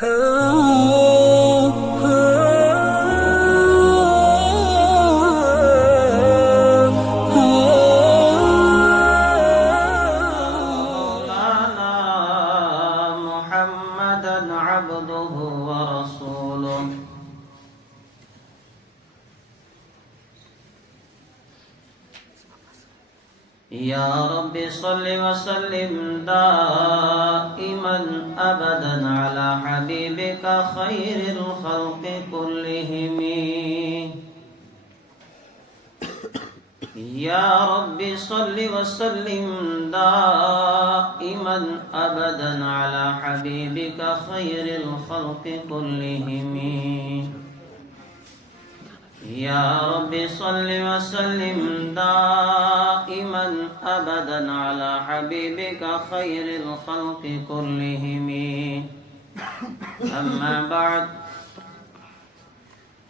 محمدا عبده ورسوله يا رب صل وسلم دائما أبدا على حبيبك خير الخلق كلهم يا رب صل وسلم دائما أبدا على حبيبك خير الخلق كلهم يا رب صل وسلم دائما أبدا على حبيبك خير الخلق كلهم أما بعد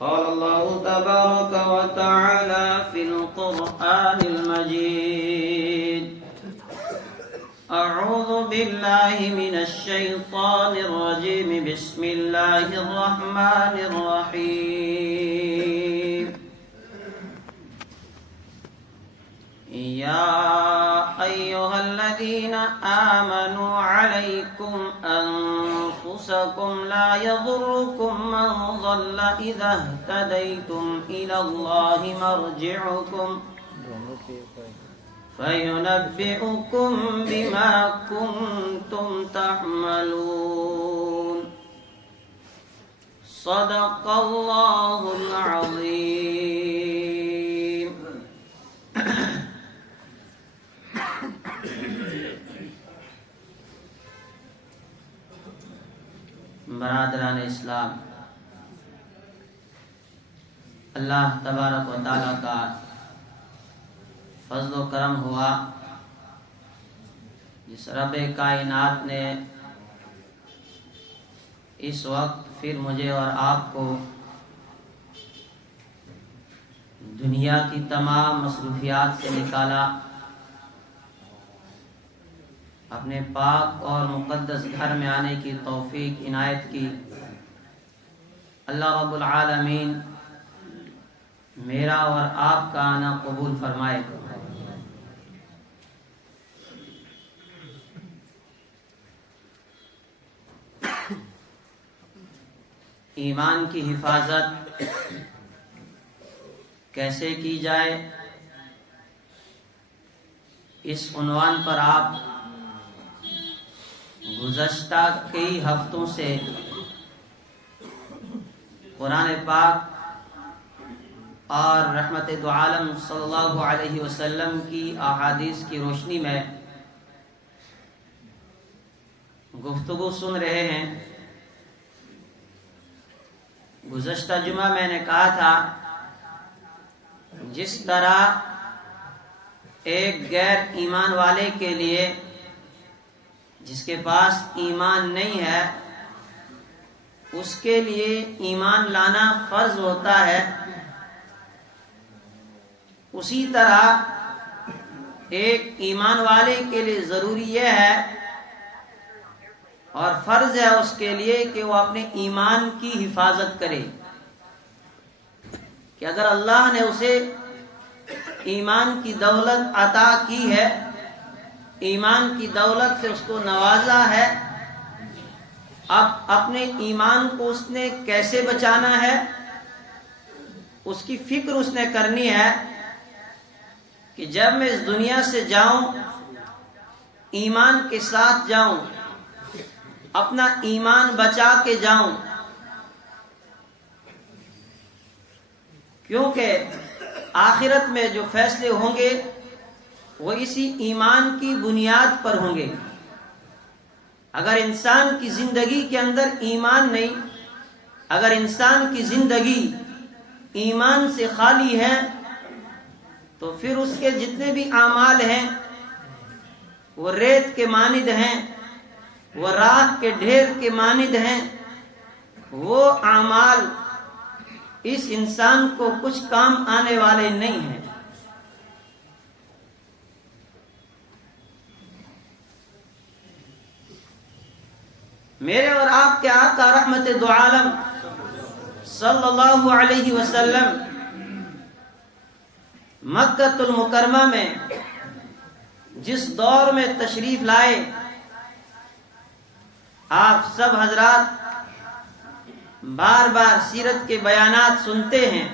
قال الله تبارك وتعالى في القرآن المجيد أعوذ بالله من الشيطان الرجيم بسم الله الرحمن الرحيم يا أيها الذين آمنوا عليكم أنفسكم لا يضركم من ضل إذا اهتديتم إلى الله مرجعكم فينبئكم بما كنتم تعملون صدق الله العظيم. برادران اسلام، اللہ تبارک و تعالیٰ کا فضل و کرم ہوا، جس رب کائنات نے اس وقت پھر مجھے اور آپ کو دنیا کی تمام مصروفیات سے نکالا، اپنے پاک اور مقدس گھر میں آنے کی توفیق عنایت کی۔ اللہ رب العالمین میرا اور آپ کا آنا قبول فرمائے۔ ایمان کی حفاظت کیسے کی جائے، اس عنوان پر آپ گزشتہ کئی ہفتوں سے قرآن پاک اور رحمت دو عالم صلی اللہ علیہ وسلم کی احادیث کی روشنی میں گفتگو سن رہے ہیں۔ گزشتہ جمعہ میں نے کہا تھا، جس طرح ایک غیر ایمان والے کے لیے جس کے پاس ایمان نہیں ہے اس کے لیے ایمان لانا فرض ہوتا ہے، اسی طرح ایک ایمان والے کے لیے ضروری یہ ہے اور فرض ہے اس کے لیے کہ وہ اپنے ایمان کی حفاظت کرے، کہ اگر اللہ نے اسے ایمان کی دولت عطا کی ہے، ایمان کی دولت سے اس کو نوازا ہے، اب اپنے ایمان کو اس نے کیسے بچانا ہے اس کی فکر اس نے کرنی ہے کہ جب میں اس دنیا سے جاؤں ایمان کے ساتھ جاؤں، اپنا ایمان بچا کے جاؤں، کیونکہ آخرت میں جو فیصلے ہوں گے وہ اسی ایمان کی بنیاد پر ہوں گے۔ اگر انسان کی زندگی کے اندر ایمان نہیں، اگر انسان کی زندگی ایمان سے خالی ہے تو پھر اس کے جتنے بھی اعمال ہیں وہ ریت کے مانند ہیں، وہ راکھ کے ڈھیر کے مانند ہیں، وہ اعمال اس انسان کو کچھ کام آنے والے نہیں ہیں۔ میرے اور آپ کے آقا رحمت دو عالم صلی اللہ علیہ وسلم مکہ المکرمہ میں جس دور میں تشریف لائے، آپ سب حضرات بار بار سیرت کے بیانات سنتے ہیں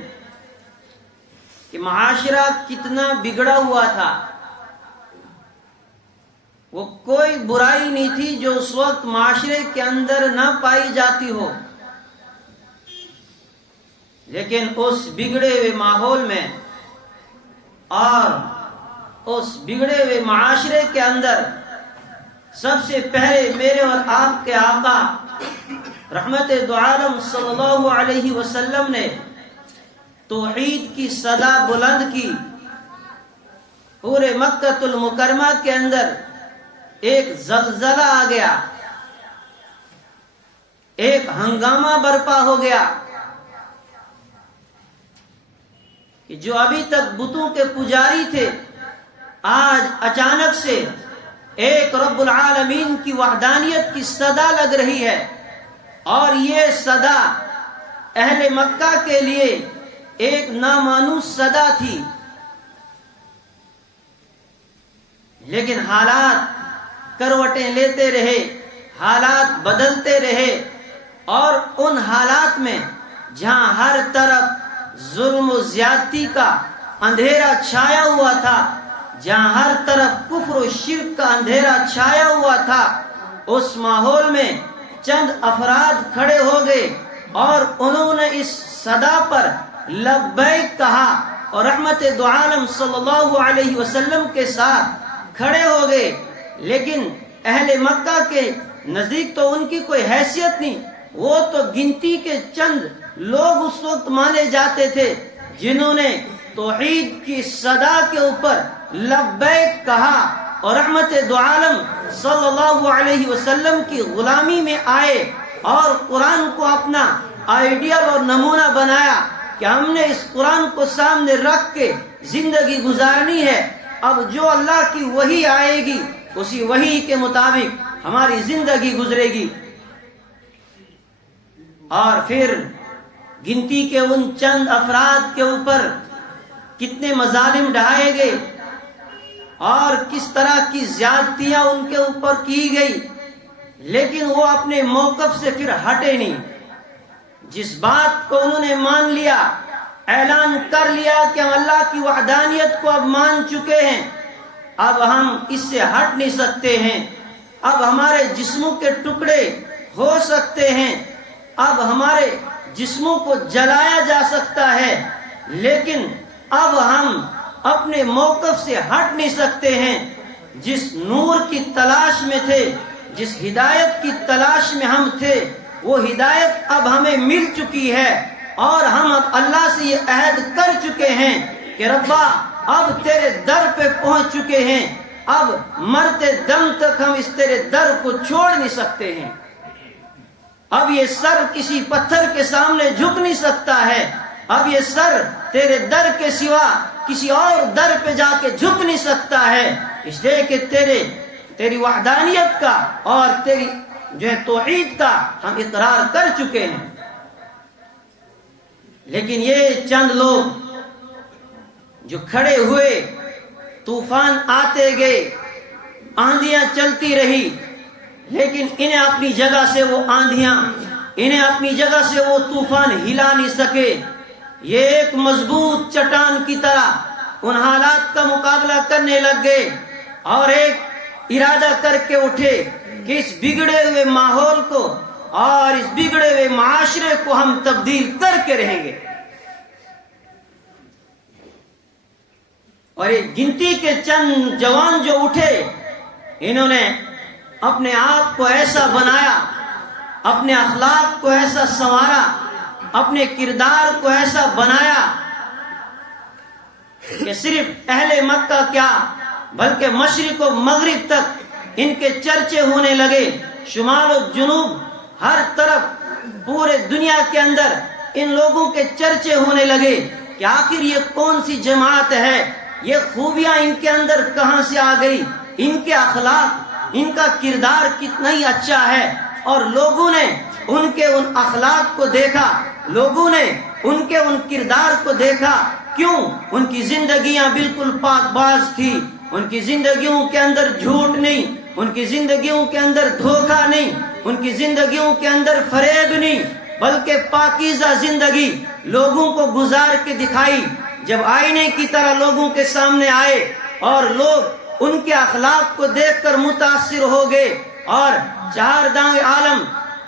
کہ معاشرہ کتنا بگڑا ہوا تھا. وہ کوئی برائی نہیں تھی جو اس وقت معاشرے کے اندر نہ پائی جاتی ہو، لیکن اس بگڑے ہوئے ماحول میں اور اس بگڑے ہوئے معاشرے کے اندر سب سے پہلے میرے اور آپ کے آقا رحمت دو عالم صلی اللہ علیہ وسلم نے توحید کی صدا بلند کی. پورے مکہ المکرمہ کے اندر ایک زلزلہ آ گیا، ایک ہنگامہ برپا ہو گیا کہ جو ابھی تک بتوں کے پجاری تھے، آج اچانک سے ایک رب العالمین کی وحدانیت کی صدا لگ رہی ہے. اور یہ صدا اہل مکہ کے لیے ایک نامانوس صدا تھی. لیکن حالات کروٹیں لیتے رہے، حالات بدلتے رہے، اور ان حالات میں جہاں ہر طرف ظلم و زیادتی کا اندھیرا چھایا ہوا تھا، جہاں ہر طرف کفر و شرک کا اندھیرا چھایا ہوا تھا، اس ماحول میں چند افراد کھڑے ہو گئے اور انہوں نے اس صدا پر لبیک کہا اور رحمت دو عالم صلی اللہ علیہ وسلم کے ساتھ کھڑے ہو گئے. لیکن اہل مکہ کے نزدیک تو ان کی کوئی حیثیت نہیں، وہ تو گنتی کے چند لوگ اس وقت مانے جاتے تھے جنہوں نے توحید کی صدا کے اوپر لبیک کہا اور رحمت دو عالم صلی اللہ علیہ وسلم کی غلامی میں آئے اور قرآن کو اپنا آئیڈیل اور نمونہ بنایا کہ ہم نے اس قرآن کو سامنے رکھ کے زندگی گزارنی ہے. اب جو اللہ کی وحی آئے گی اسی وحی کے مطابق ہماری زندگی گزرے گی. اور پھر گنتی کے ان چند افراد کے اوپر کتنے مظالم ڈھائے گئے اور کس طرح کی زیادتیاں ان کے اوپر کی گئی، لیکن وہ اپنے موقف سے پھر ہٹے نہیں. جس بات کو انہوں نے مان لیا، اعلان کر لیا کہ ہم اللہ کی وحدانیت کو اب مان چکے ہیں، اب ہم اس سے ہٹ نہیں سکتے ہیں. اب ہمارے جسموں کے ٹکڑے ہو سکتے ہیں، اب ہمارے جسموں کو جلایا جا سکتا ہے، لیکن اب ہم اپنے موقف سے ہٹ نہیں سکتے ہیں. جس نور کی تلاش میں تھے، جس ہدایت کی تلاش میں ہم تھے، وہ ہدایت اب ہمیں مل چکی ہے اور ہم اب اللہ سے یہ عہد کر چکے ہیں کہ ربا اب تیرے در پہ پہنچ چکے ہیں، اب مرتے دم تک ہم اس تیرے در کو چھوڑ نہیں سکتے ہیں. اب یہ سر کسی پتھر کے سامنے جھک نہیں سکتا ہے، اب یہ سر تیرے در کے سوا کسی اور در پہ جا کے جھک نہیں سکتا ہے، اس لیے کہ تیری وحدانیت کا اور تیری جو ہے توحید کا ہم اقرار کر چکے ہیں. لیکن یہ چند لوگ جو کھڑے ہوئے، طوفان آتے گئے، آندھیاں چلتی رہی، لیکن انہیں اپنی جگہ سے وہ آندھیاں، انہیں اپنی جگہ سے وہ طوفان ہلا نہیں سکے. یہ ایک مضبوط چٹان کی طرح ان حالات کا مقابلہ کرنے لگ گئے اور ایک ارادہ کر کے اٹھے کہ اس بگڑے ہوئے ماحول کو اور اس بگڑے ہوئے معاشرے کو ہم تبدیل کر کے رہیں گے. اور یہ گنتی کے چند جوان جو اٹھے، انہوں نے اپنے آپ کو ایسا بنایا، اپنے اخلاق کو ایسا سنوارا، اپنے کردار کو ایسا بنایا کہ صرف اہل مکہ کیا بلکہ مشرق و مغرب تک ان کے چرچے ہونے لگے. شمال و جنوب ہر طرف پورے دنیا کے اندر ان لوگوں کے چرچے ہونے لگے کہ آخر یہ کون سی جماعت ہے، یہ خوبیاں ان کے اندر کہاں سے آ گئی، ان کے اخلاق، ان کا کردار کتنا ہی اچھا ہے. اور لوگوں نے ان کے ان اخلاق کو دیکھا، لوگوں نے ان کے ان کردار کو دیکھا. کیوں؟ ان کی زندگیاں بالکل پاک باز تھی، ان کی زندگیوں کے اندر جھوٹ نہیں، ان کی زندگیوں کے اندر دھوکہ نہیں، ان کی زندگیوں کے اندر فریب نہیں، بلکہ پاکیزہ زندگی لوگوں کو گزار کے دکھائی. جب آئینے کی طرح لوگوں کے سامنے آئے اور لوگ ان کے اخلاق کو دیکھ کر متاثر ہو گئے، اور چار دانگ عالم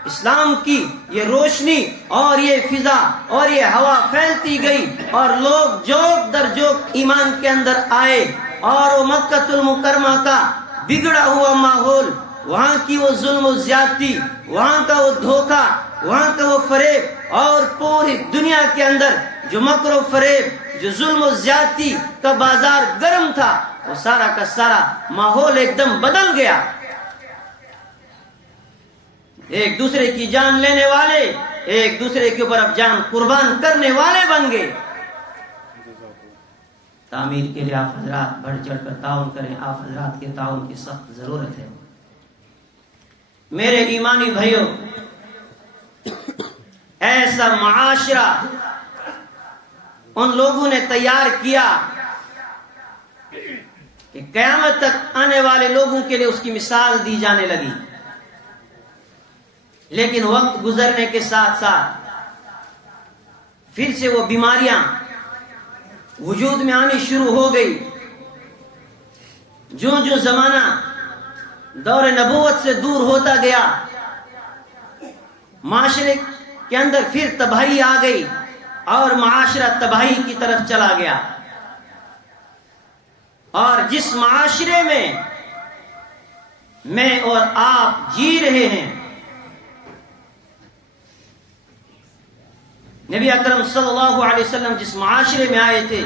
اسلام کی یہ روشنی اور یہ فضا اور یہ ہوا پھیلتی گئی، اور لوگ جوک در جوک ایمان کے اندر آئے. اور وہ مکہ المکرمہ کا بگڑا ہوا ماحول، وہاں کی وہ ظلم و زیادتی، وہاں کا وہ دھوکہ، وہاں کا وہ فریب، اور پوری دنیا کے اندر جو مکر و فریب، جو ظلم و زیادتی کا بازار گرم تھا، وہ سارا کا سارا ماحول ایک دم بدل گیا. ایک دوسرے کی جان لینے والے ایک دوسرے کے اوپر اب جان قربان کرنے والے بن گئے. تعمیر کے لیے آپ حضرات بڑھ چڑھ کر تعاون کریں. آپ حضرات کے تعاون کی سخت ضرورت ہے. میرے ایمانی بھائیوں، ایسا معاشرہ ان لوگوں نے تیار کیا کہ قیامت تک آنے والے لوگوں کے لیے اس کی مثال دی جانے لگی. لیکن وقت گزرنے کے ساتھ ساتھ پھر سے وہ بیماریاں وجود میں آنی شروع ہو گئی. جو زمانہ دور نبوت سے دور ہوتا گیا، معاشرے کے اندر پھر تباہی آ گئی اور معاشرہ تباہی کی طرف چلا گیا. اور جس معاشرے میں اور آپ جی رہے ہیں، نبی اکرم صلی اللہ علیہ وسلم جس معاشرے میں آئے تھے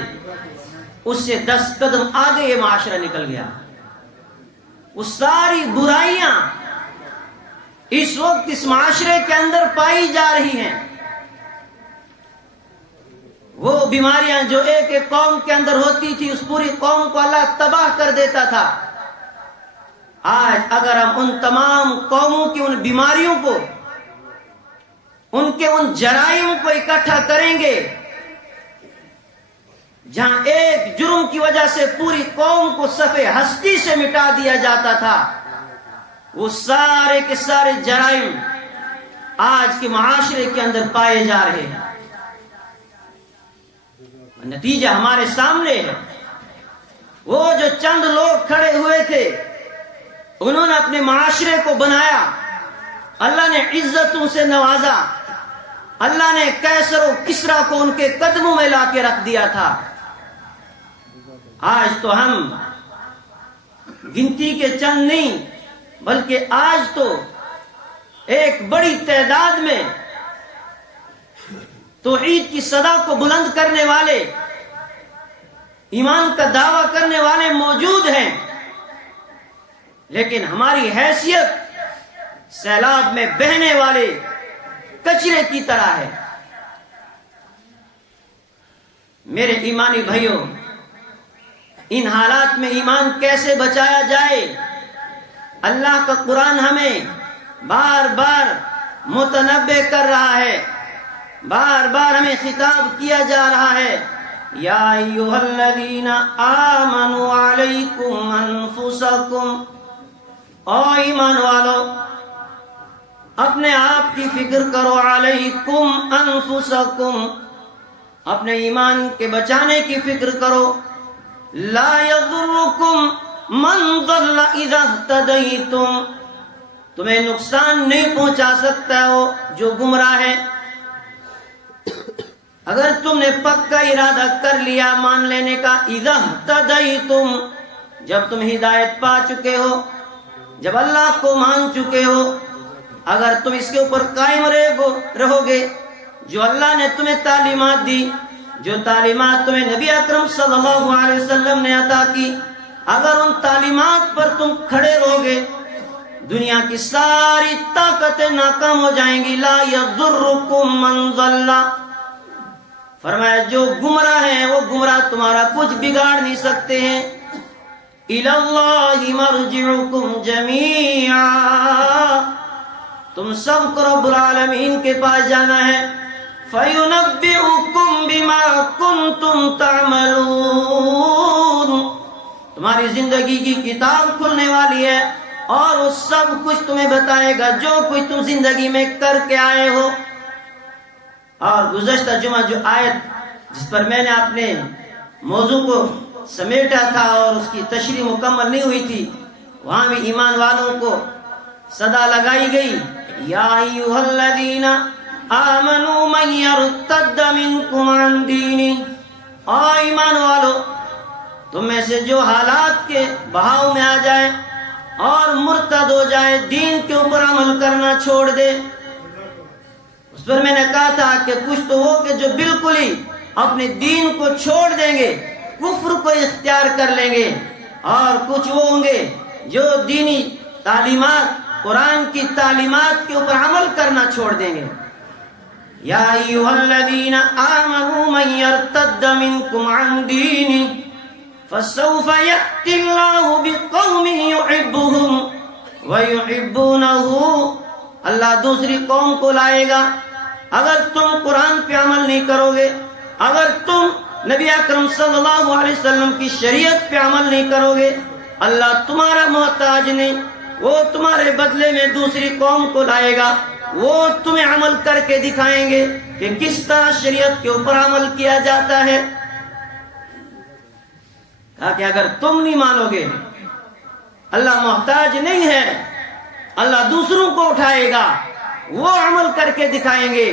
اس سے 10 قدم آگے یہ معاشرہ نکل گیا. وہ ساری برائیاں اس وقت اس معاشرے کے اندر پائی جا رہی ہیں. وہ بیماریاں جو ایک قوم کے اندر ہوتی تھی، اس پوری قوم کو اللہ تباہ کر دیتا تھا. آج اگر ہم ان تمام قوموں کی ان بیماریوں کو، ان کے ان جرائم کو اکٹھا کریں گے، جہاں ایک جرم کی وجہ سے پوری قوم کو صفحے ہستی سے مٹا دیا جاتا تھا، وہ سارے کے سارے جرائم آج کے معاشرے کے اندر پائے جا رہے ہیں. نتیجہ ہمارے سامنے ہے. وہ جو چند لوگ کھڑے ہوئے تھے، انہوں نے اپنے معاشرے کو بنایا، اللہ نے عزتوں سے نوازا، اللہ نے کیسر و کسرا کو ان کے قدموں میں لا کے رکھ دیا تھا. آج تو ہم گنتی کے چند نہیں، بلکہ آج تو ایک بڑی تعداد میں توحید کی صدا کو بلند کرنے والے، ایمان کا دعویٰ کرنے والے موجود ہیں، لیکن ہماری حیثیت سیلاب میں بہنے والے کچرے کی طرح ہے. میرے ایمانی بھائیوں، ان حالات میں ایمان کیسے بچایا جائے؟ اللہ کا قرآن ہمیں بار بار متنبہ کر رہا ہے، بار بار ہمیں خطاب کیا جا رہا ہے. یا ایھا الذین آمنوا علیکم انفسکم، او ایمان والو اپنے آپ کی فکر کرو. علیکم انفسکم، اپنے ایمان کے بچانے کی فکر کرو. لا یضرکم من ضل اذا اہتدیتم، تمہیں نقصان نہیں پہنچا سکتا ہو جو گمراہ ہے. اگر تم نے پکا ارادہ کر لیا مان لینے کا، اذا اہتدیتم، جب تم ہدایت پا چکے ہو، جب اللہ کو مان چکے ہو، اگر تم اس کے اوپر قائم رہو گے، جو اللہ نے تمہیں تعلیمات دی، جو تعلیمات تمہیں نبی اکرم صلی اللہ علیہ وسلم نے عطا کی، اگر ان تعلیمات پر تم کھڑے رہو گے، دنیا کی ساری طاقتیں ناکام ہو جائیں گی. لا یضرکم من ضل، فرمایا جو گمراہ ہیں وہ گمراہ تمہارا کچھ بگاڑ نہیں سکتے ہیں. الی اللہ مرجعکم جمیعا، تم سب کو رب العالمین کے پاس جانا ہے. فَيُنَبِّئُكُمْ بِمَا كُنْتُمْ تَعْمَلُونَ. تمہاری زندگی کی کتاب کھلنے والی ہے اور وہ سب کچھ تمہیں بتائے گا جو کچھ تم زندگی میں کر کے آئے ہو. اور گزشتہ جمعہ جو آیت جس پر میں نے اپنے موضوع کو سمیٹا تھا اور اس کی تشریح مکمل نہیں ہوئی تھی، وہاں بھی ایمان والوں کو صدا لگائی گئی، یا ایھا الذین آمنوا من یرتد منکم عن دینہ. اور ایمان والو، تم میں سے جو حالات کے بہاؤ میں آ جائے اور مرتد ہو جائے، دین کے اوپر عمل کرنا چھوڑ دے. اس پر میں نے کہا تھا کہ کچھ تو ہو کہ جو بالکل ہی اپنے دین کو چھوڑ دیں گے، کفر کو اختیار کر لیں گے، اور کچھ وہ ہوں گے جو دینی تعلیمات، قرآن کی تعلیمات کے اوپر عمل کرنا چھوڑ دیں گے. یا ایھا الذین آمنوا من یرتد منکم عن دینہ فسوف یأتی اللہ بقوم یحبهم ویحبونہ. اللہ دوسری قوم کو لائے گا اگر تم قرآن پہ عمل نہیں کرو گے، اگر تم نبی اکرم صلی اللہ علیہ وسلم کی شریعت پہ عمل نہیں کرو گے. اللہ تمہارا محتاج نہیں، وہ تمہارے بدلے میں دوسری قوم کو لائے گا، وہ تمہیں عمل کر کے دکھائیں گے کہ کس طرح شریعت کے اوپر عمل کیا جاتا ہے. کہا کہ اگر تم نہیں مانو گے، اللہ محتاج نہیں ہے، اللہ دوسروں کو اٹھائے گا، وہ عمل کر کے دکھائیں گے.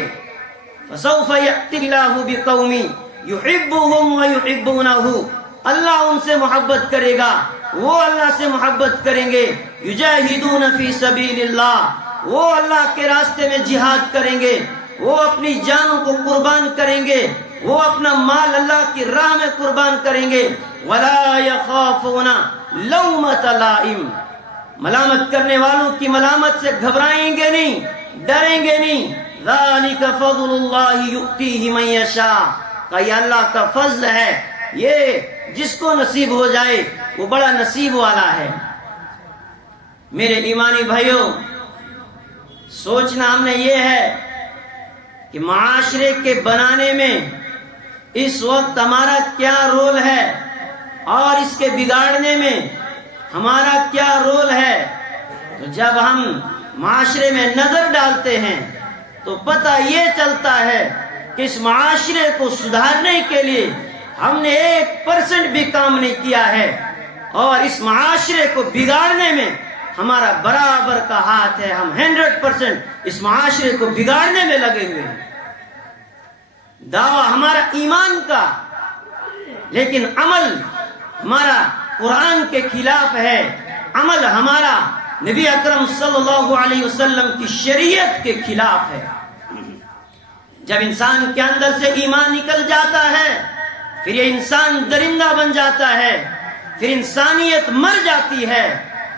فسوف یأتی اللہ بقوم یحبهم ویحبونہ. اللہ ان سے محبت کرے گا، وہ اللہ سے محبت کریں گے. یجاہدون فی سبیل اللہ، وہ اللہ کے راستے میں جہاد کریں گے، وہ اپنی جانوں کو قربان کریں گے، وہ اپنا مال اللہ کی راہ میں قربان کریں گے. ولا یخافون لومۃ لائم. ملامت کرنے والوں کی ملامت سے گھبرائیں گے نہیں، ڈریں گے نہیں. ذالک فضل اللہ یؤتیہ من یشاء. کہ یہ اللہ کا فضل ہے، یہ جس کو نصیب ہو جائے وہ بڑا نصیب والا ہے. میرے ایمانی بھائیوں، سوچنا ہم نے یہ ہے کہ معاشرے کے بنانے میں اس وقت ہمارا کیا رول ہے اور اس کے بگاڑنے میں ہمارا کیا رول ہے. تو جب ہم معاشرے میں نظر ڈالتے ہیں تو پتہ یہ چلتا ہے کہ اس معاشرے کو سدھارنے کے لیے ہم نے 1% بھی کام نہیں کیا ہے، اور اس معاشرے کو بگاڑنے میں ہمارا برابر کا ہاتھ ہے. ہم 100% اس معاشرے کو بگاڑنے میں لگے ہوئے ہیں. دعویٰ ہمارا ایمان کا، لیکن عمل ہمارا قرآن کے خلاف ہے، عمل ہمارا نبی اکرم صلی اللہ علیہ وسلم کی شریعت کے خلاف ہے. جب انسان کے اندر سے ایمان نکل جاتا ہے، پھر یہ انسان درندہ بن جاتا ہے، پھر انسانیت مر جاتی ہے،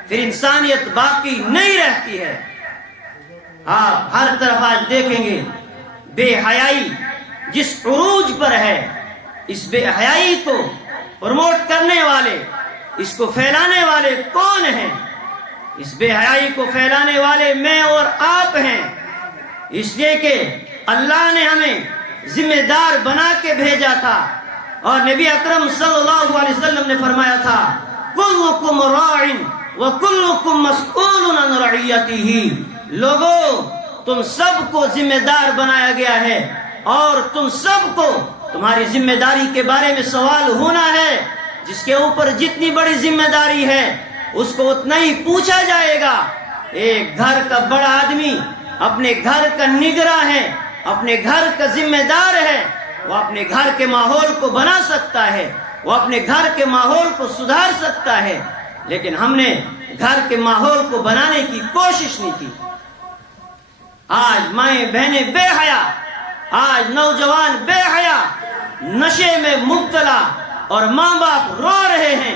پھر انسانیت باقی نہیں رہتی ہے. آپ ہر طرف آج دیکھیں گے بے حیائی جس عروج پر ہے. اس بے حیائی کو پروموٹ کرنے والے، اس کو پھیلانے والے کون ہیں؟ اس بے حیائی کو پھیلانے والے میں اور آپ ہیں. اس لیے کہ اللہ نے ہمیں ذمہ دار بنا کے بھیجا تھا، اور نبی اکرم صلی اللہ علیہ وسلم نے فرمایا تھا کلکم راع وکلکم مسئول عن رعیتہ. لوگوں، تم سب کو ذمہ دار بنایا گیا ہے اور تم سب کو تمہاری ذمہ داری کے بارے میں سوال ہونا ہے. جس کے اوپر جتنی بڑی ذمہ داری ہے اس کو اتنا ہی پوچھا جائے گا. ایک گھر کا بڑا آدمی اپنے گھر کا نگراں ہے، اپنے گھر کا ذمہ دار ہے. وہ اپنے گھر کے ماحول کو بنا سکتا ہے، وہ اپنے گھر کے ماحول کو سدھار سکتا ہے، لیکن ہم نے گھر کے ماحول کو بنانے کی کوشش نہیں کی. آج مائیں بہنیں بے حیا، آج نوجوان بے حیا، نشے میں مبتلا، اور ماں باپ رو رہے ہیں،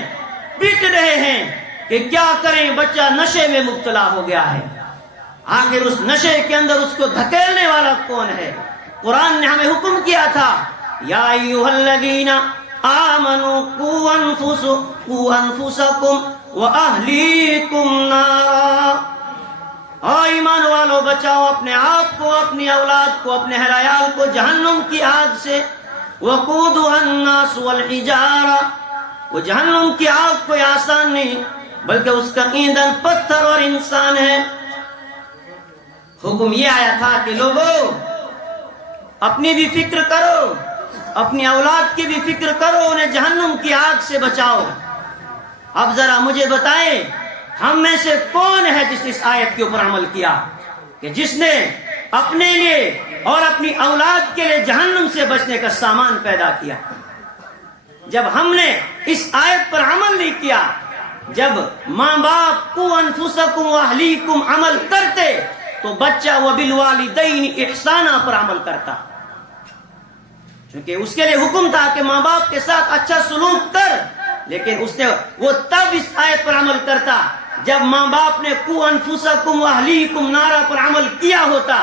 پیٹ رہے ہیں کہ کیا کریں، بچہ نشے میں مبتلا ہو گیا ہے. آخر اس نشے کے اندر اس کو دھکیلنے والا کون ہے؟ قرآن نے ہمیں حکم کیا تھا یا ایھا الذین آمنوا قوا انفسکم واہلیکم نارا. اور ایمان والوں بچاؤ اپنے آپ کو, اپنی اولاد کو, اپنے اہل عیال کو جہنم کی آگ سے. وقودها الناس والحجارہ, وہ جہنم کی آگ کوئی آسان نہیں بلکہ اس کا ایندھن پتھر اور انسان ہے. حکم یہ آیا تھا کہ لوگوں اپنی بھی فکر کرو, اپنی اولاد کی بھی فکر کرو, انہیں جہنم کی آگ سے بچاؤ. اب ذرا مجھے بتائیں ہم میں سے کون ہے جس نے اس آیت کے اوپر عمل کیا, کہ جس نے اپنے لیے اور اپنی اولاد کے لیے جہنم سے بچنے کا سامان پیدا کیا. جب ہم نے اس آیت پر عمل نہیں کیا, جب ماں باپ کو انفسکم واہلیکم عمل کرتے تو بچہ وبالوالدین احسانا پر عمل کرتا, کیونکہ اس کے لیے حکم تھا کہ ماں باپ کے ساتھ اچھا سلوک کر. لیکن اس نے وہ تب اس آیت پر عمل کرتا جب ماں باپ نے کو انفسکم واہلیکم نعرہ پر عمل کیا ہوتا,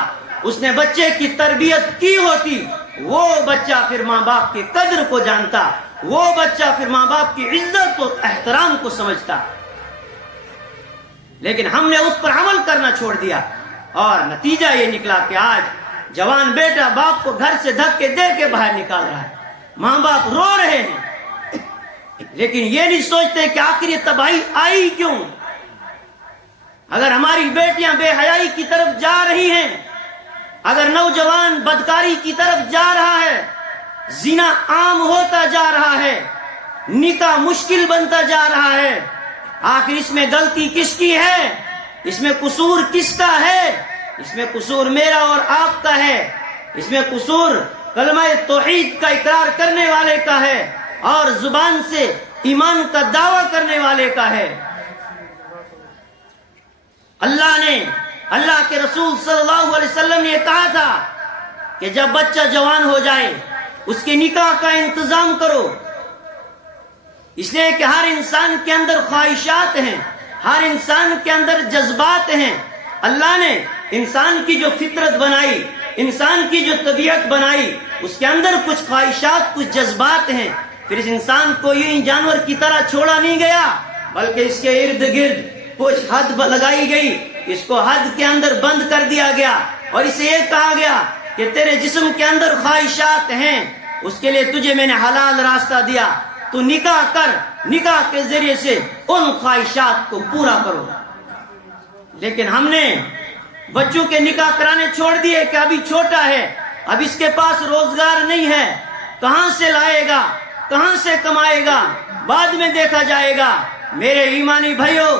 اس نے بچے کی تربیت کی ہوتی, وہ بچہ پھر ماں باپ کی قدر کو جانتا, وہ بچہ پھر ماں باپ کی عزت و احترام کو سمجھتا. لیکن ہم نے اس پر عمل کرنا چھوڑ دیا اور نتیجہ یہ نکلا کہ آج جوان بیٹا باپ کو گھر سے دھکے دے کے باہر نکال رہا ہے. ماں باپ رو رہے ہیں لیکن یہ نہیں سوچتے کہ آخر یہ تباہی آئی کیوں. اگر ہماری بیٹیاں بے حیائی کی طرف جا رہی ہیں, اگر نوجوان بدکاری کی طرف جا رہا ہے, زنا عام ہوتا جا رہا ہے, نکاح مشکل بنتا جا رہا ہے, آخر اس میں غلطی کس کی ہے؟ اس میں قصور کس کا ہے؟ اس میں قصور میرا اور آپ کا ہے. اس میں قصور کلمہ توحید کا اقرار کرنے والے کا ہے اور زبان سے ایمان کا دعویٰ کرنے والے کا ہے. اللہ کے رسول صلی اللہ علیہ وسلم نے یہ کہا تھا کہ جب بچہ جوان ہو جائے اس کے نکاح کا انتظام کرو, اس لیے کہ ہر انسان کے اندر خواہشات ہیں, ہر انسان کے اندر جذبات ہیں. اللہ نے انسان کی جو فطرت بنائی, انسان کی جو طبیعت بنائی, اس کے اندر کچھ خواہشات, کچھ جذبات ہیں. پھر اس انسان کو یوں جانور کی طرح چھوڑا نہیں گیا بلکہ اس کے ارد گرد کچھ حد لگائی گئی, اس کو حد کے اندر بند کر دیا گیا اور اسے یہ کہا گیا کہ تیرے جسم کے اندر خواہشات ہیں, اس کے لیے تجھے میں نے حلال راستہ دیا, تو نکاح کر, نکاح کے ذریعے سے ان خواہشات کو پورا کرو. لیکن ہم نے بچوں کے نکاح کرانے چھوڑ دیے کہ ابھی چھوٹا ہے, اب اس کے پاس روزگار نہیں ہے, کہاں سے لائے گا, کہاں سے کمائے گا, بعد میں دیکھا جائے گا. میرے ایمانی بھائیوں,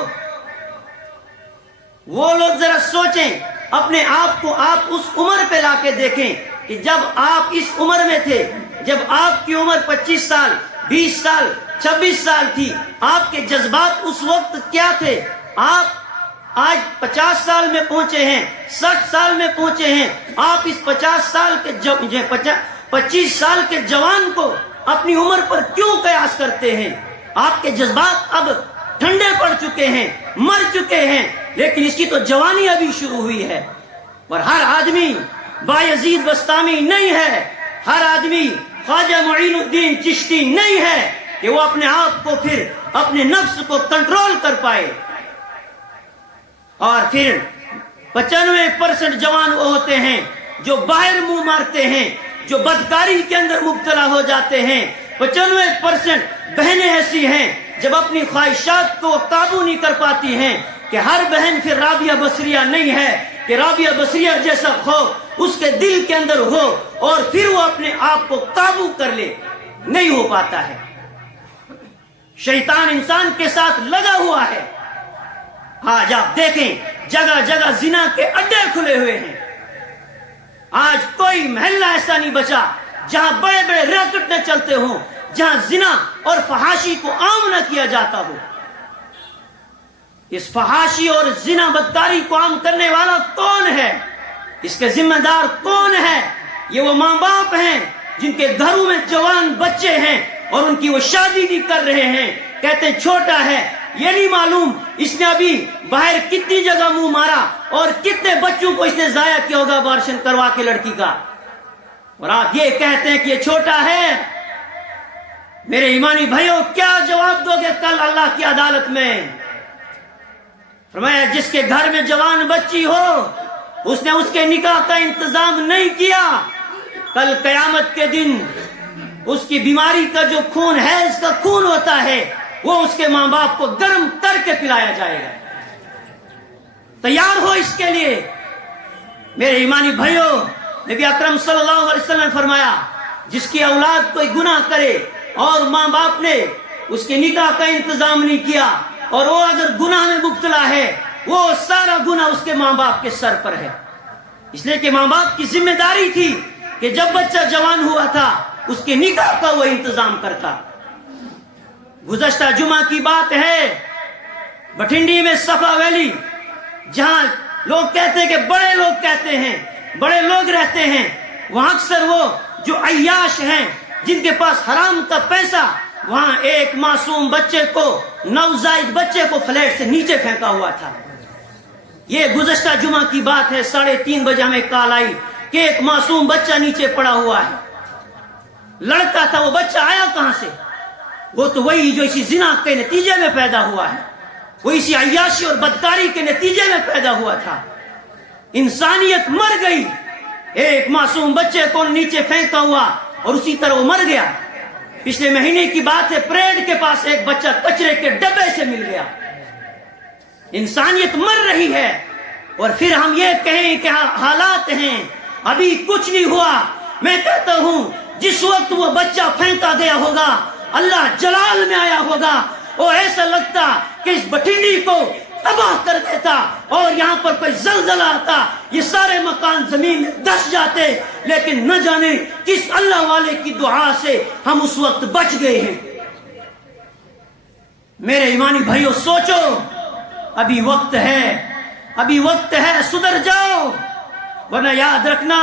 وہ لوگ ذرا سوچیں, اپنے آپ کو آپ اس عمر پہ لا کے دیکھیں کہ جب آپ اس عمر میں تھے, جب آپ کی عمر 25 سال, 20 سال, 26 سال تھی, آپ کے جذبات اس وقت کیا تھے؟ آپ آج 50 سال میں پہنچے ہیں, 60 سال میں پہنچے ہیں, آپ اس 50 سال کے 25 سال کے جوان کو اپنی عمر پر کیوں قیاس کرتے ہیں؟ آپ کے جذبات اب ٹھنڈے پڑ چکے ہیں, مر چکے ہیں, لیکن اس کی تو جوانی ابھی شروع ہوئی ہے. اور ہر آدمی بایزید بستامی نہیں ہے, ہر آدمی خواجہ معین الدین چشتی نہیں ہے کہ وہ اپنے آپ کو پھر اپنے نفس کو کنٹرول کر پائے. اور پھر 95% جوان وہ ہوتے ہیں جو باہر منہ مارتے ہیں, جو بدکاری کے اندر مبتلا ہو جاتے ہیں. 95% بہنیں ایسی ہیں جب اپنی خواہشات کو قابو نہیں کر پاتی ہیں کہ ہر بہن پھر رابعہ بصریہ نہیں ہے کہ رابعہ بصریہ جیسا خوف اس کے دل کے اندر ہو اور پھر وہ اپنے آپ کو قابو کر لے, نہیں ہو پاتا ہے. شیطان انسان کے ساتھ لگا ہوا ہے. آج آپ دیکھیں جگہ جگہ زنا کے اڈے کھلے ہوئے ہیں. آج کوئی محلہ ایسا نہیں بچا جہاں بڑے بڑے ریکٹ نہ چلتے ہوں, جہاں زنا اور فحاشی کو عام نہ کیا جاتا ہو. اس فحاشی اور زنا بدکاری کو عام کرنے والا کون ہے؟ اس کے ذمہ دار کون ہے؟ یہ وہ ماں باپ ہیں جن کے گھروں میں جوان بچے ہیں اور ان کی وہ شادی نہیں کر رہے ہیں, کہتے ہیں چھوٹا ہے. یہ نہیں معلوم اس نے ابھی باہر کتنی جگہ منہ مارا اور کتنے بچوں کو اس نے ضائع کیا ہوگا ابارشن کروا کے لڑکی کا, اور آپ یہ کہتے ہیں کہ یہ چھوٹا ہے. میرے ایمانی بھائیوں, کیا جواب دو گے کل اللہ کی عدالت میں؟ فرمایا جس کے گھر میں جوان بچی ہو اس نے اس کے نکاح کا انتظام نہیں کیا، کل قیامت کے دن اس کی بیماری کا جو خون ہے، اس کا خون ہوتا ہے، وہ اس کے ماں باپ کو گرم کر کے پلایا جائے گا۔ تیار ہو اس کے لیے میرے ایمانی بھائیوں۔ نبی اکرم صلی اللہ علیہ وسلم نے فرمایا جس کی اولاد کوئی گناہ کرے اور ماں باپ نے اس کے نکاح کا انتظام نہیں کیا اور وہ اگر گناہ میں مبتلا ہے، وہ سارا گناہ اس کے ماں باپ کے سر پر ہے، اس لیے کہ ماں باپ کی ذمہ داری تھی کہ جب بچہ جوان ہوا تھا اس کے نکاح کا وہ انتظام کرتا۔ گزشتہ جمعہ کی بات ہے، بٹھنڈی میں صفا ویلی، جہاں لوگ کہتے ہیں کہ بڑے لوگ کہتے ہیں، بڑے لوگ رہتے ہیں، وہاں اکثر وہ جو عیاش ہیں جن کے پاس حرام کا پیسہ، وہاں ایک معصوم بچے کو، نوزائیدہ بچے کو فلیٹ سے نیچے پھینکا ہوا تھا۔ یہ گزشتہ جمعہ کی بات ہے، 3:30 بجے ہمیں کال آئی کہ ایک معصوم بچہ نیچے پڑا ہوا ہے۔ لڑکا تھا، وہ بچہ آیا کہاں سے؟ وہ تو وہی جو اسی زنا کے نتیجے میں پیدا ہوا ہے، وہ اسی عیاشی اور بدکاری کے نتیجے میں پیدا ہوا تھا۔ انسانیت مر گئی، ایک معصوم بچے کو نیچے پھینکا ہوا اور اسی طرح وہ مر گیا۔ پچھلے مہینے کی بات ہے، پریڈ کے پاس ایک بچہ کچرے کے ڈبے سے مل گیا۔ انسانیت مر رہی ہے اور پھر ہم یہ کہیں کہ حالات ہیں، ابھی کچھ نہیں ہوا۔ میں کہتا ہوں جس وقت وہ بچہ پھینکا گیا ہوگا، اللہ جلال میں آیا ہوگا، اور ایسا لگتا کہ اس بٹھنڈی کو تباہ کر دیتا اور یہاں پر کوئی زلزلہ آتا، یہ سارے مکان زمین میں دھس جاتے، لیکن نہ جانے کس اللہ والے کی دعا سے ہم اس وقت بچ گئے ہیں۔ میرے ایمانی بھائیوں، سوچو، ابھی وقت ہے، ابھی وقت ہے، سدھر جاؤ، ورنہ یاد رکھنا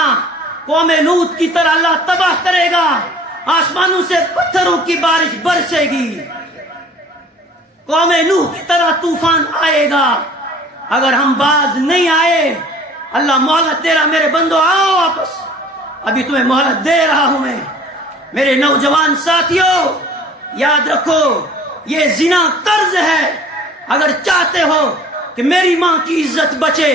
قوم لوط کی طرح اللہ تباہ کرے گا، آسمانوں سے پتھروں کی بارش برسے گی، قوم نوح کی طرح طوفان آئے گا۔ اگر ہم باز نہیں آئے، اللہ مہلت دے رہا، میرے بندو آؤ واپس، ابھی تمہیں مہلت دے رہا ہوں میں۔ میرے نوجوان ساتھیوں، یاد رکھو یہ زنا قرض ہے۔ اگر چاہتے ہو کہ میری ماں کی عزت بچے،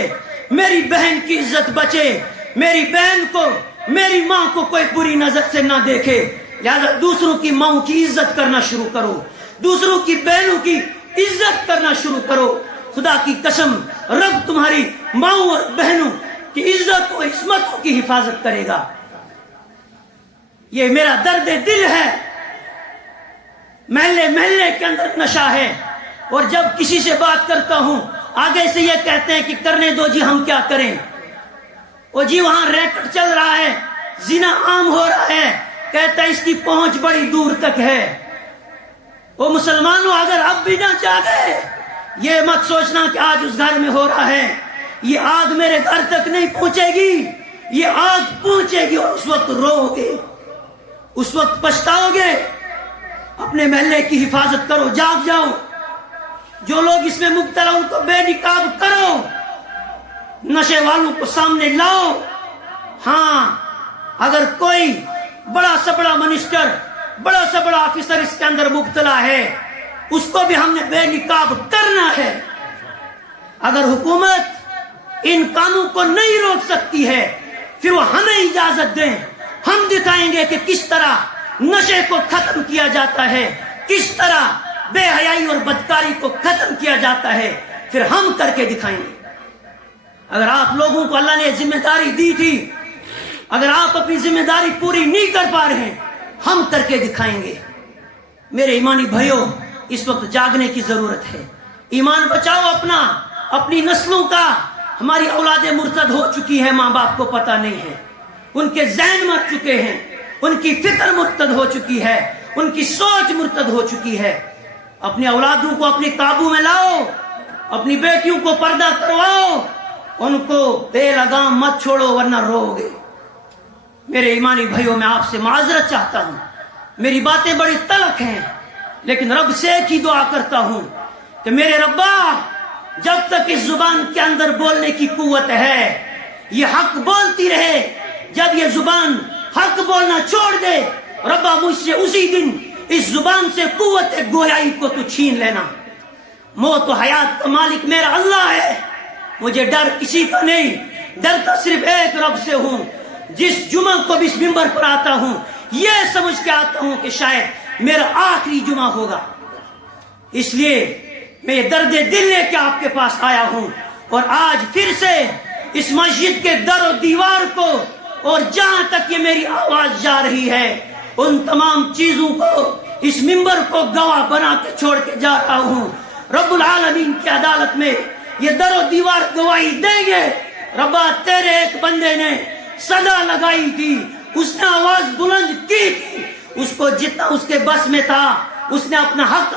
میری بہن کی عزت بچے، میری بہن کو، میری ماں کو کوئی بری نظر سے نہ دیکھے، لہذا دوسروں کی ماں کی عزت کرنا شروع کرو، دوسروں کی بہنوں کی عزت کرنا شروع کرو۔ خدا کی قسم، رب تمہاری ماں اور بہنوں کی عزت و عصمت کی حفاظت کرے گا۔ یہ میرا درد دل ہے۔ محلے محلے کے اندر نشہ ہے، اور جب کسی سے بات کرتا ہوں آگے سے یہ کہتے ہیں کہ کرنے دو جی، ہم کیا کریں، اور جی وہاں ریکٹ چل رہا ہے، زنا عام ہو رہا ہے، کہتا ہے اس کی پہنچ بڑی دور تک ہے۔ وہ مسلمانوں، اگر اب بھی نہ جاگے، یہ مت سوچنا کہ آج اس گھر میں ہو رہا ہے، یہ آگ میرے گھر تک نہیں پہنچے گی، یہ آگ پہنچے گی، اور اس وقت رو گے، اس وقت پچھتاؤ گے۔ اپنے محلے کی حفاظت کرو، جاگ جاؤ، جو لوگ اس میں مبتلا ان کو بے نقاب کرو، نشے والوں کو سامنے لاؤ۔ ہاں، اگر کوئی بڑا سے بڑا منسٹر، بڑا سے بڑا آفیسر اس کے اندر مبتلا ہے، اس کو بھی ہم نے بے نقاب کرنا ہے۔ اگر حکومت ان کاموں کو نہیں روک سکتی ہے، پھر وہ ہمیں اجازت دیں، ہم دکھائیں گے کہ کس طرح نشے کو ختم کیا جاتا ہے، کس طرح بے حیائی اور بدکاری کو ختم کیا جاتا ہے، پھر ہم کر کے دکھائیں گے۔ اگر آپ لوگوں کو اللہ نے ذمہ داری دی تھی، اگر آپ اپنی ذمہ داری پوری نہیں کر پا رہے ہیں، ہم کر کے دکھائیں گے۔ میرے ایمانی بھائیوں، اس وقت جاگنے کی ضرورت ہے۔ ایمان بچاؤ اپنا، اپنی نسلوں کا۔ ہماری اولادیں مرتد ہو چکی ہیں، ماں باپ کو پتہ نہیں ہے، ان کے ذہن مر چکے ہیں، ان کی فکر مرتد ہو چکی ہے، ان کی سوچ مرتد ہو چکی ہے۔ اپنے اولادوں کو اپنے قابو میں لاؤ، اپنی بیٹیوں کو پردہ کرواؤ، ان کو بے لگام مت چھوڑو ورنہ رو گے۔ میرے ایمانی بھائیوں، میں آپ سے معذرت چاہتا ہوں، میری باتیں بڑی تلخ ہیں، لیکن رب سے ایک ہی دعا کرتا ہوں کہ میرے ربا، جب تک اس زبان کے اندر بولنے کی قوت ہے، یہ حق بولتی رہے۔ جب یہ زبان حق بولنا چھوڑ دے، ربا مجھ سے اسی دن اس زبان سے قوت گویائی کو تو چھین لینا، موت و حیات کا مالک میرا اللہ ہے، مجھے ڈر کسی کا نہیں، ڈرتا صرف ایک رب سے ہوں۔ جس جمعہ کو بھی اس ممبر پر آتا ہوں یہ سمجھ کے آتا ہوں کہ شاید میرا آخری جمعہ ہوگا، اس لیے میں یہ درد دل لے کے آپ کے پاس آیا ہوں، اور آج پھر سے اس مسجد کے در و دیوار کو اور جہاں تک یہ میری آواز جا رہی ہے ان تمام چیزوں کو، اس ممبر کو گواہ بنا کے چھوڑ کے جا رہا ہوں۔ رب العالمین کی عدالت میں یہ در و دیوار گواہی دیں گے، ربا تیرے ایک بندے نے صدا لگائی تھی، اس نے آواز بلند کی تھی، اس کو جتنا اس کے بس میں تھا اس نے اپنا حق